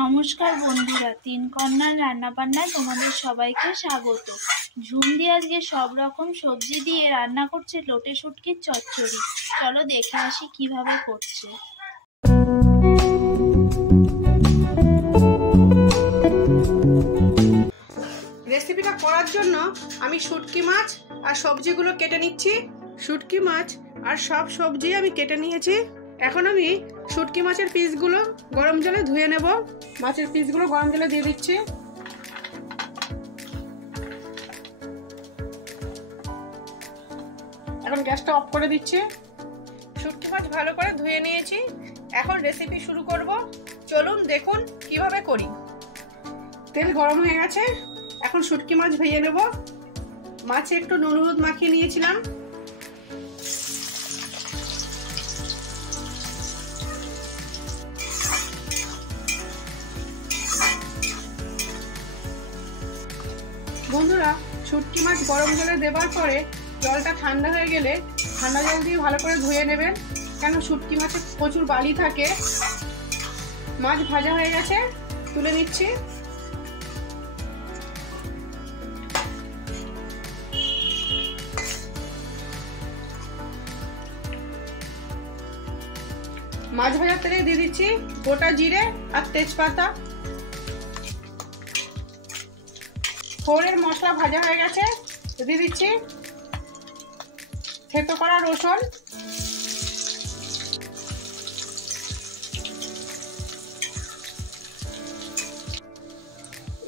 নমস্কার বন্ধুরা, তিন কন্যার রান্নাবান্নায় তোমাদের সবাইকে স্বাগত। ঝুমদি আজকে সব রকম সবজি দিয়ে রান্না করছে লোটে শুটকির চচ্চড়ি। চলো দেখে আসি কিভাবে করছে। রেসিপিটা করার জন্য আমি শুটকি মাছ আর সবজিগুলো কেটে নিচ্ছি। শুটকি মাছ আর সব সবজি আমি কেটে নিয়েছি। এখন আমি শুটকি মাছের পিসগুলো গরম জলে ধুয়ে নেব। মাছের পিসগুলো গরম জলে দিয়ে দিচ্ছি। এখন গ্যাসটা অফ করে দিচ্ছি। শুটকি মাছ ভালো করে ধুয়ে নিয়েছি। এখন রেসিপি শুরু করব। চলুন দেখুন কিভাবে করি। তেল গরম হয়ে গেছে, এখন শুটকি মাছ ভেজে নেব। মাছে একটু নুন হলুদ মাখিয়ে নিয়েছিলাম। বন্ধুরা, শুটকি মাছ গরম জলে দেওয়ার পরে জলটা ঠান্ডা হয়ে গেলে ঠান্ডা জল দিয়ে ভালো করে ধুয়ে নেবেন, কেন শুটকি মাছে প্রচুর বালি থাকে। মাছ ভাজা হয়ে গেছে, তুলে নিচ্ছি। মাছ ভাজার তেলে দিয়ে দিচ্ছি গোটা জিরে আর তেজপাতা। ফোড়নের মশলা ভাজা হয়ে গেছে, দিয়ে দিচ্ছি থেতো করা রসুন,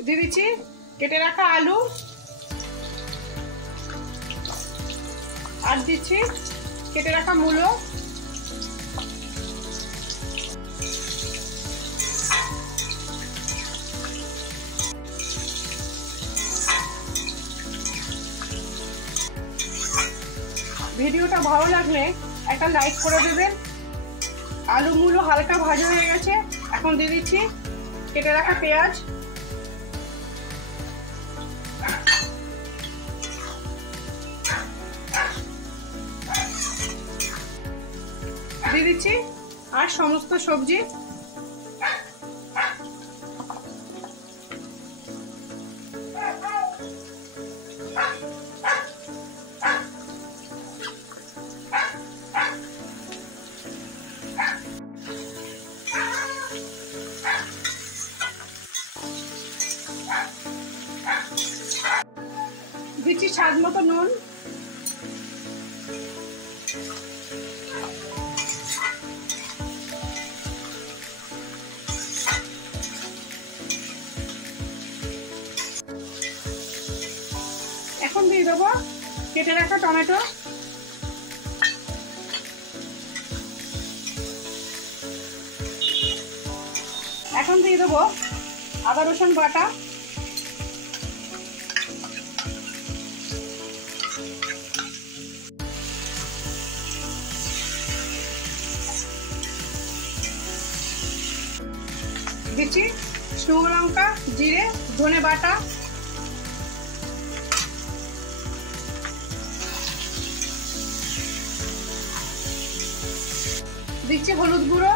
দিয়ে দিচ্ছি কেটে রাখা আলু, আর দিচ্ছি কেটে রাখা মূলো। ভিডিওটা ভালো লাগলে একটা লাইক করে দেবেন। আলু মূলো হালকা ভাজা হয়ে গেছে, এখন দিয়ে দিচ্ছি কেটে রাখা পেঁয়াজ, দিয়ে দিচ্ছি আর সমস্ত সবজি। দিচ্ছি স্বাদ মতো নুন, এখন দিয়ে দেবো কেটে রাখা টমেটো, এখন দিয়ে দেবো আদা রসুন বাটা, দিচ্ছি শুকনো লঙ্কা জিরে ধনে বাটা, দিচ্ছি হলুদ গুঁড়ো,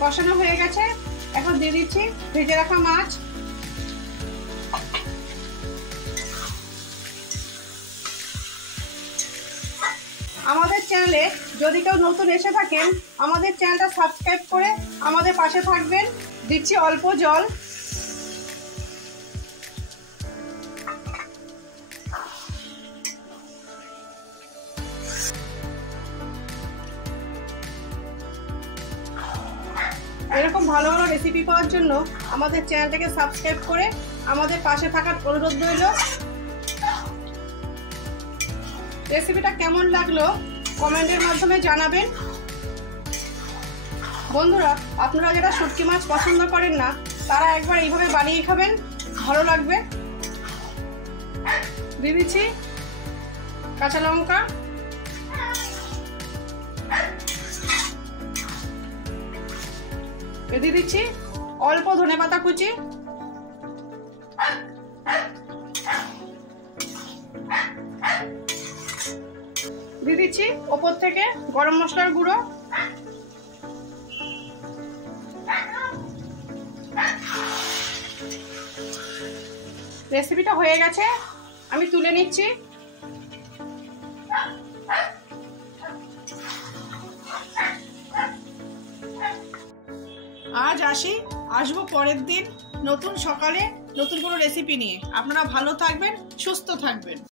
কষানো হয়ে গেছে, এখন দিয়ে দিচ্ছি ভেজে রাখা মাছ। আমাদের চ্যানেলে যদি কেউ নতুন এসে থাকেন, আমাদের চ্যানেলটা সাবস্ক্রাইব করে আমাদের পাশে থাকবেন। দিচ্ছি অল্প জল, এরকম ভালো ভালো রেসিপি পাওয়ার জন্য আমাদের চ্যানেলটাকে সাবস্ক্রাইব করে আমাদের পাশে থাকার অনুরোধ রইল। রেসিপিটা কেমন লাগলো কমেন্টের মাধ্যমে জানাবেন। বন্ধুরা, আপনারা যারা শুটকি মাছ পছন্দ করেন না, তারা একবার এইভাবে বানিয়ে খাবেন, ভালো লাগবে। দিয়ে দিচ্ছি কাঁচা লঙ্কা, দিয়ে দিচ্ছি অল্প ধনেপাতা কুচি, দিয়ে দিচ্ছি ওপর থেকে গরম মশলার গুঁড়ো। রেসিপিটা হয়ে গেছে, আমি তুলে নিচ্ছি। আজ আসবো পরের দিন নতুন সকালে নতুন কোনো রেসিপি নিয়ে। আপনারা ভালো থাকবেন, সুস্থ থাকবেন।